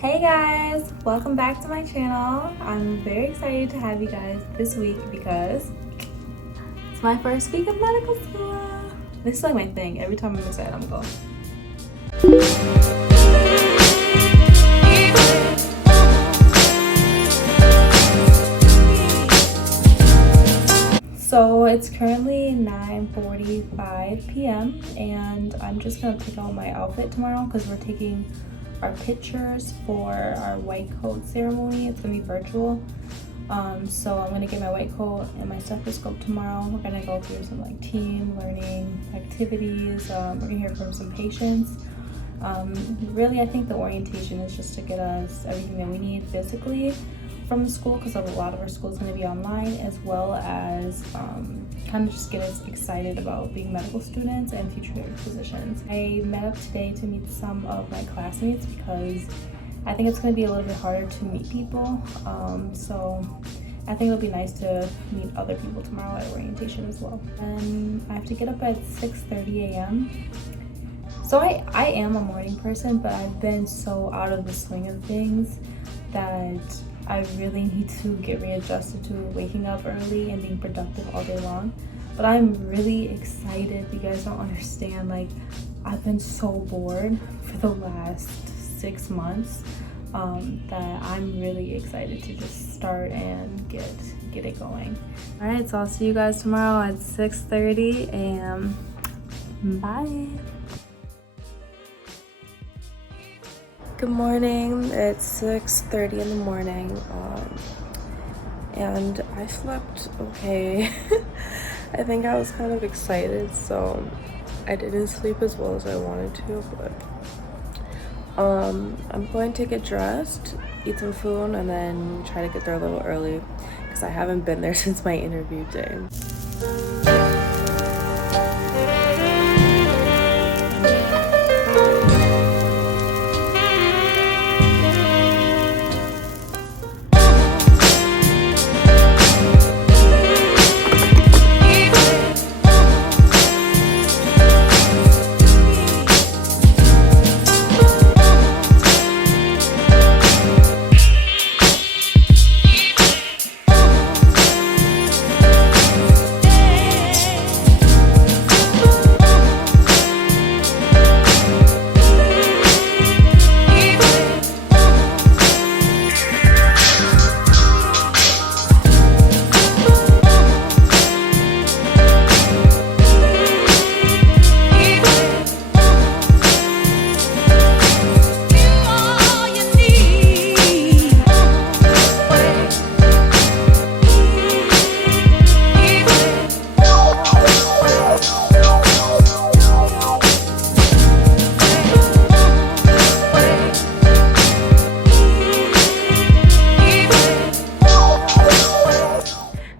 Hey guys, welcome back to my channel. I'm very excited to have you guys this week because it's my first week of medical school. This is like my thing. Every time I'm excited, I'm going. So it's currently 9:45 p.m. and I'm just gonna pick out my outfit tomorrow because we're taking our pictures for our white coat ceremony. It's gonna be virtual. So I'm gonna get my white coat and my stethoscope tomorrow. We're gonna go through some like team learning activities. We're gonna hear from some patients. Really, I think the orientation is just to get us everything that we need physically from the school, because a lot of our school is going to be online, as well as kind of just get us excited about being medical students and future physicians. I met up today to meet some of my classmates because I think it's going to be a little bit harder to meet people. So I think it'll be nice to meet other people tomorrow at orientation as well. And I have to get up at 6:30 a.m. So I am a morning person, but I've been so out of the swing of things that I really need to get readjusted to waking up early and being productive all day long. But I'm really excited. You guys don't understand. Like, I've been so bored for the last 6 months that I'm really excited to just start and get it going. All right, so I'll see you guys tomorrow at 6:30 a.m. Bye. Good morning. It's 6:30 in the morning, and I slept okay. I think I was kind of excited, so I didn't sleep as well as I wanted to, but I'm going to get dressed, eat some food, and then try to get there a little early because I haven't been there since my interview day.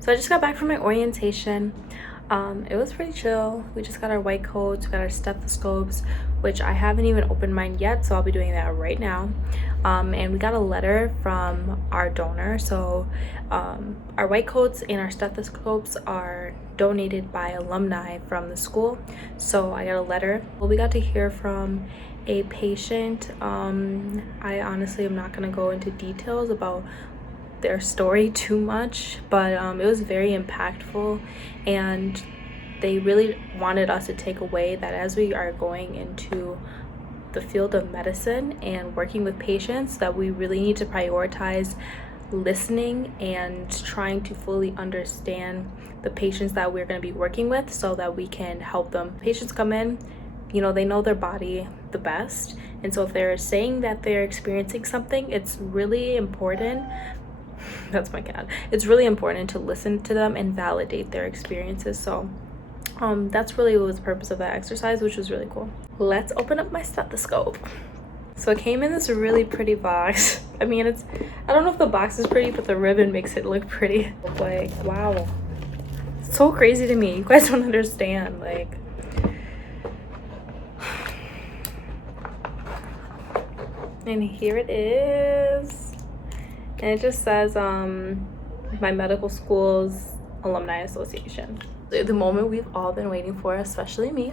So I just got back from my orientation. It was pretty chill. We just got our white coats, we got our stethoscopes, which I haven't even opened mine yet, so I'll be doing that right now. And we got a letter from our donor. So our white coats and our stethoscopes are donated by alumni from the school. So I got a letter. Well, we got to hear from a patient. I honestly am not going to go into details about their story too much, but it was very impactful, and they really wanted us to take away that as we are going into the field of medicine and working with patients, that we really need to prioritize listening and trying to fully understand the patients that we're going to be working with so that we can help them. Patients come in, you know, they know their body the best, and so if they're saying that they're experiencing something, it's really important. That's my cat. It's really important to listen to them and validate their experiences. So that's really what was the purpose of that exercise, which was really cool. Let's open up my stethoscope. So it came in this really pretty box. I mean, I don't know if the box is pretty, but the ribbon makes it look pretty. Like, wow, it's so crazy to me. You guys don't understand. Like, and here it is. And it just says my medical school's alumni association. The moment we've all been waiting for, especially me.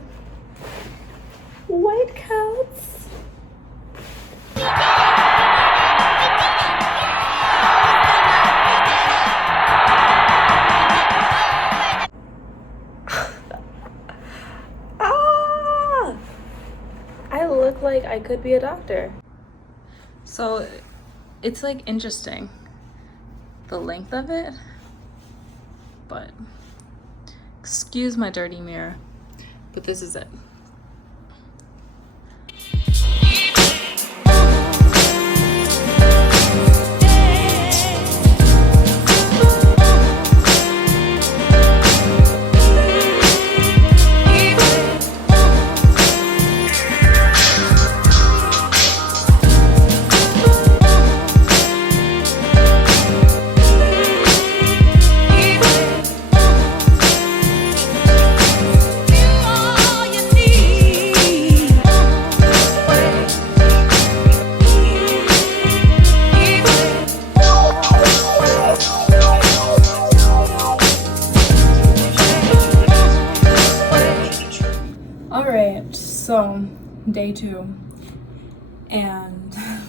White coats. to be a doctor. So it's like interesting, the length of it, but excuse my dirty mirror, but this is it. Alright, so day 2, and I'm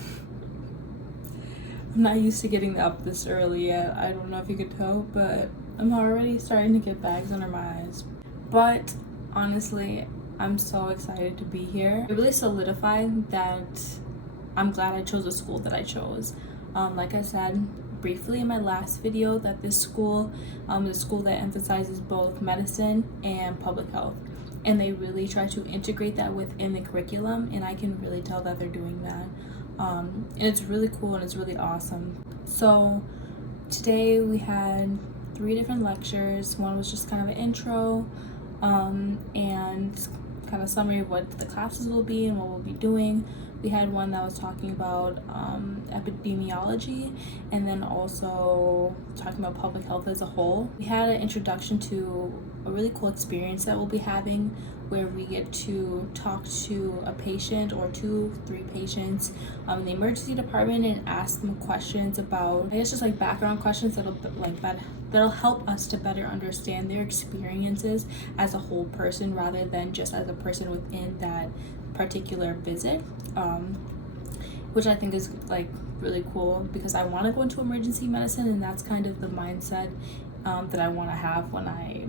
not used to getting up this early yet. I don't know if you could tell, but I'm already starting to get bags under my eyes. But honestly, I'm so excited to be here. It really solidified that I'm glad I chose the school that I chose. Like I said briefly in my last video, that this school is a school that emphasizes both medicine and public health. And they really try to integrate that within the curriculum, and I can really tell that they're doing that. And it's really cool and it's really awesome. So today we had 3 different lectures. One was just kind of an intro and kind of summary of what the classes will be and what we'll be doing. We had one that was talking about epidemiology, and then also talking about public health as a whole. We had an introduction to a really cool experience that we'll be having, where we get to talk to a patient or 2-3 patients in the emergency department and ask them questions about, I guess, just like background questions that'll help us to better understand their experiences as a whole person, rather than just as a person within that particular visit, which I think is like really cool, because I want to go into emergency medicine, and that's kind of the mindset that I want to have when I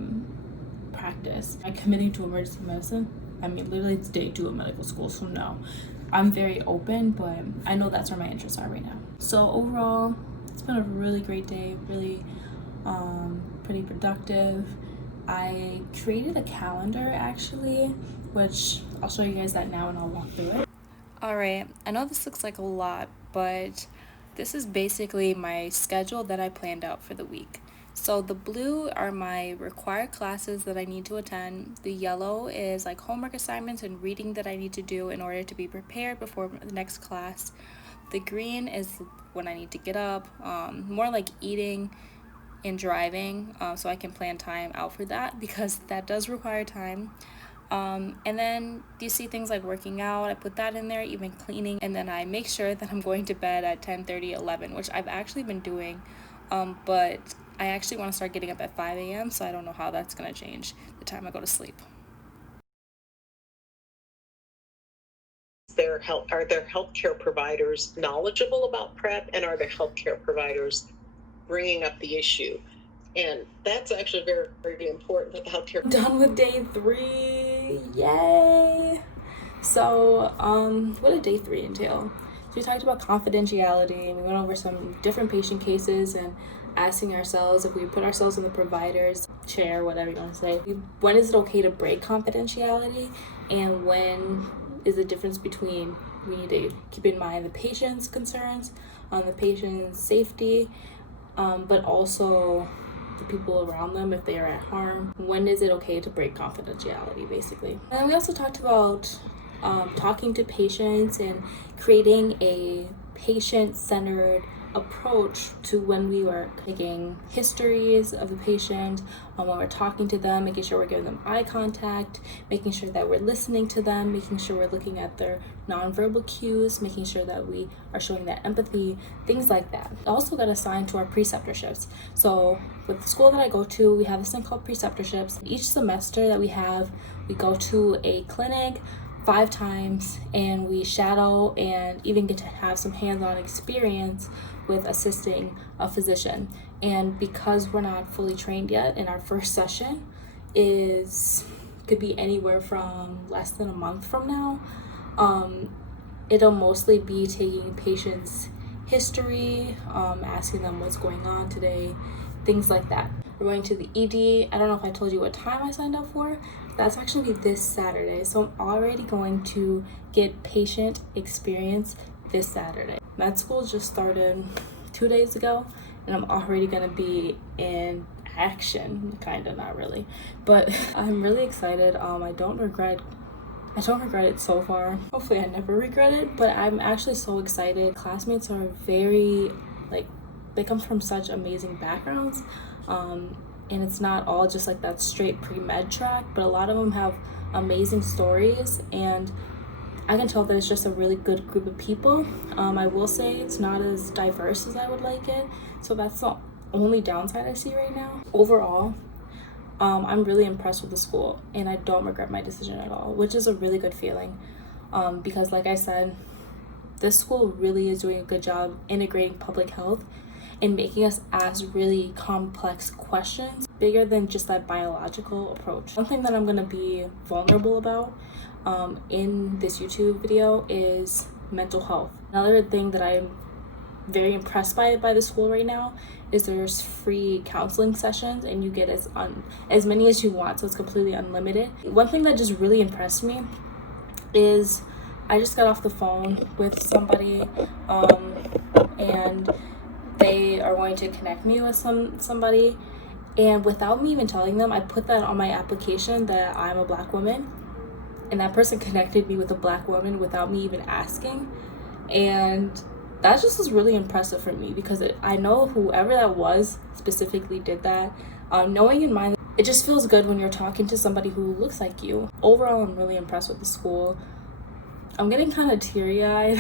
practice. I'm committing to emergency medicine. I mean, literally it's day 2 of medical school, so no, I'm very open, but I know that's where my interests are right now. So overall, it's been a really great day, really pretty productive. I created a calendar actually, which I'll show you guys that now and I'll walk through it. Alright, I know this looks like a lot, but this is basically my schedule that I planned out for the week. So the blue are my required classes that I need to attend. The yellow is like homework assignments and reading that I need to do in order to be prepared before the next class. The green is when I need to get up, more like eating and driving, so I can plan time out for that, because that does require time. And then you see things like working out, I put that in there, even cleaning, and then I make sure that I'm going to bed at 10:30, 11, which I've actually been doing, but I actually want to start getting up at 5 a.m, so I don't know how that's going to change the time I go to sleep. Are their healthcare providers knowledgeable about PrEP, and are their healthcare providers bringing up the issue? And that's actually very, very important that the healthcare. Done with day 3, yay! So what did day 3 entail? So we talked about confidentiality, and we went over some different patient cases and asking ourselves if we put ourselves in the provider's chair, whatever you want to say, when is it okay to break confidentiality, and when is the difference between we need to keep in mind the patient's concerns, the patient's safety, but also the people around them if they are at harm. When is it okay to break confidentiality, basically? And we also talked about talking to patients and creating a patient-centered approach to when we were taking histories of the patient, when we're talking to them, making sure we're giving them eye contact, making sure that we're listening to them, making sure we're looking at their nonverbal cues, making sure that we are showing that empathy, things like that. I also got assigned to our preceptorships. So with the school that I go to, we have this thing called preceptorships. Each semester that we have, we go to a clinic 5 times, and we shadow and even get to have some hands-on experience with assisting a physician. And because we're not fully trained yet, and our first session could be anywhere from less than a month from now, it'll mostly be taking patients' history, asking them what's going on today, things like that. We're going to the ED. I don't know if I told you what time I signed up for. That's actually this Saturday. So I'm already going to get patient experience this Saturday. Med school just started 2 days ago, and I'm already gonna be in action, kind of, not really, but I'm really excited. I don't regret it so far. Hopefully I never regret it, but I'm actually so excited. Classmates are very, like, they come from such amazing backgrounds, and it's not all just like that straight pre-med track, but a lot of them have amazing stories, and I can tell that it's just a really good group of people. I will say it's not as diverse as I would like it, so that's the only downside I see right now. Overall, I'm really impressed with the school, and I don't regret my decision at all, which is a really good feeling, because like I said, this school really is doing a good job integrating public health and making us ask really complex questions, bigger than just that biological approach. One thing that I'm gonna be vulnerable about in this YouTube video is mental health. Another thing that I'm very impressed by the school right now is there's free counseling sessions, and you get as many as you want, so it's completely unlimited. One thing that just really impressed me is I just got off the phone with somebody, and they are going to connect me with somebody, and without me even telling them, I put that on my application that I'm a Black woman, and that person connected me with a Black woman without me even asking. And that just was really impressive for me, because I know whoever that was specifically did that, knowing in mind, it just feels good when you're talking to somebody who looks like you. Overall, I'm really impressed with the school. I'm getting kind of teary-eyed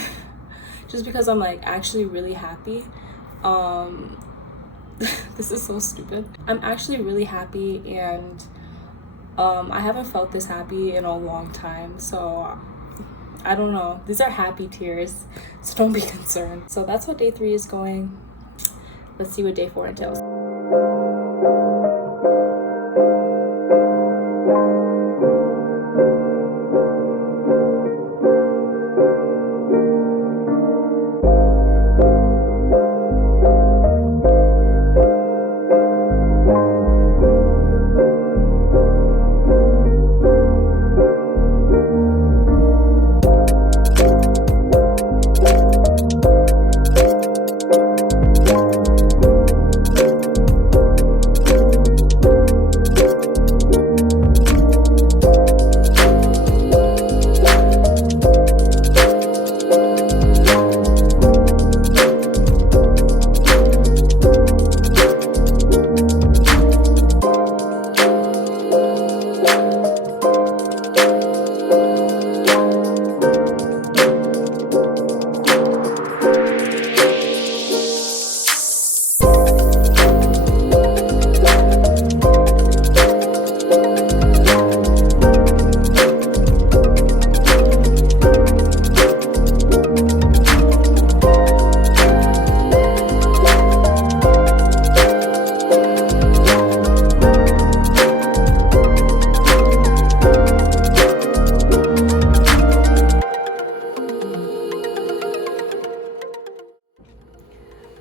just because I'm like actually really happy. This is so stupid. I'm actually really happy, and I haven't felt this happy in a long time, so I don't know. These are happy tears, so don't be concerned. So that's how day 3 is going. Let's see what day 4 entails.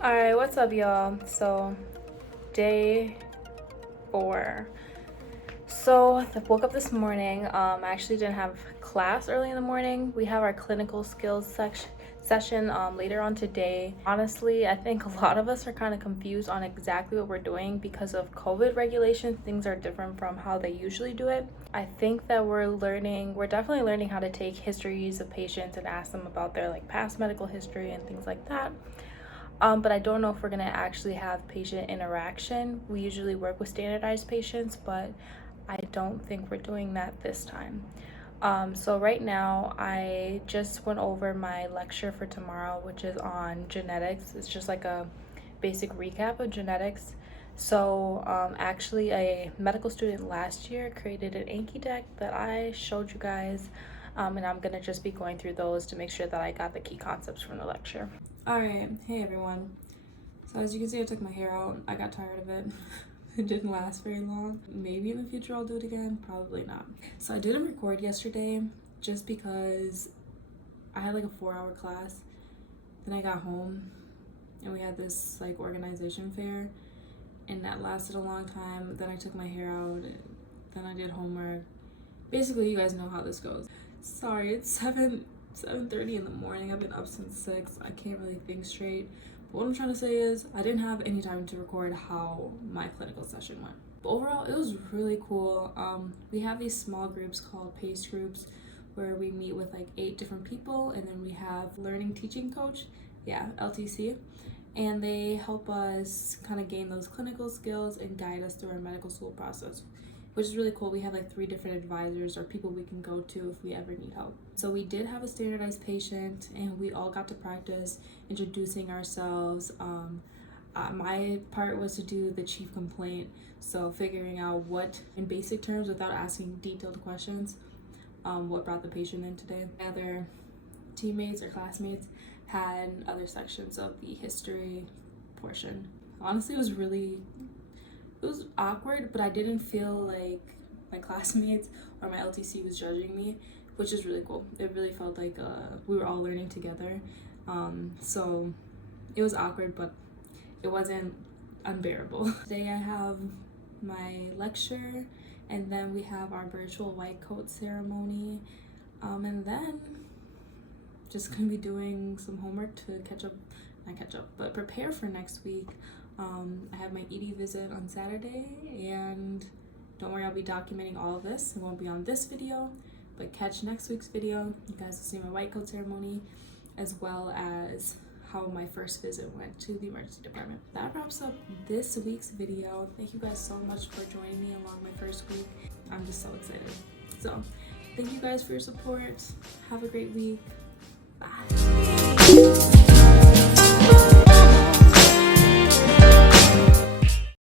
Alright, what's up, y'all? So day 4. So I woke up this morning. I actually didn't have class early in the morning. We have our clinical skills session later on today. Honestly, I think a lot of us are kind of confused on exactly what we're doing because of COVID regulations. Things are different from how they usually do it. I think that we're definitely learning how to take histories of patients and ask them about their like past medical history and things like that. But I don't know if we're gonna actually have patient interaction. We usually work with standardized patients, but I don't think we're doing that this time. So right now, I just went over my lecture for tomorrow, which is on genetics. It's just like a basic recap of genetics. So actually, a medical student last year created an Anki deck that I showed you guys, and I'm gonna just be going through those to make sure that I got the key concepts from the lecture. Alright, hey everyone. So as you can see, I took my hair out. I got tired of it. It didn't last very long. Maybe in the future I'll do it again, probably not. So I didn't record yesterday just because I had like a 4-hour class. Then I got home and we had this like organization fair, and that lasted a long time. Then I took my hair out, then I did homework. Basically, you guys know how this goes. Sorry, it's 7:30 in the morning. I've been up since 6. I can't really think straight. But what I'm trying to say is I didn't have any time to record how my clinical session went. But overall, it was really cool. We have these small groups called PACE groups where we meet with like 8 different people, and then we have learning teaching coach, LTC, and they help us kind of gain those clinical skills and guide us through our medical school process, which is really cool. We have like 3 different advisors or people we can go to if we ever need help. So we did have a standardized patient, and we all got to practice introducing ourselves. My part was to do the chief complaint, so figuring out what, in basic terms without asking detailed questions, what brought the patient in today. Other teammates or classmates had other sections of the history portion. Honestly, it was awkward, but I didn't feel like my classmates or my LTC was judging me, which is really cool. It really felt like we were all learning together. So it was awkward, but it wasn't unbearable. Today I have my lecture, and then we have our virtual white coat ceremony, and then just gonna be doing some homework to prepare for next week. I have my ED visit on Saturday, and don't worry, I'll be documenting all of this. It won't be on this video, but catch next week's video. You guys will see my white coat ceremony, as well as how my first visit went to the emergency department. That wraps up this week's video. Thank you guys so much for joining me along my first week. I'm just so excited. So thank you guys for your support. Have a great week.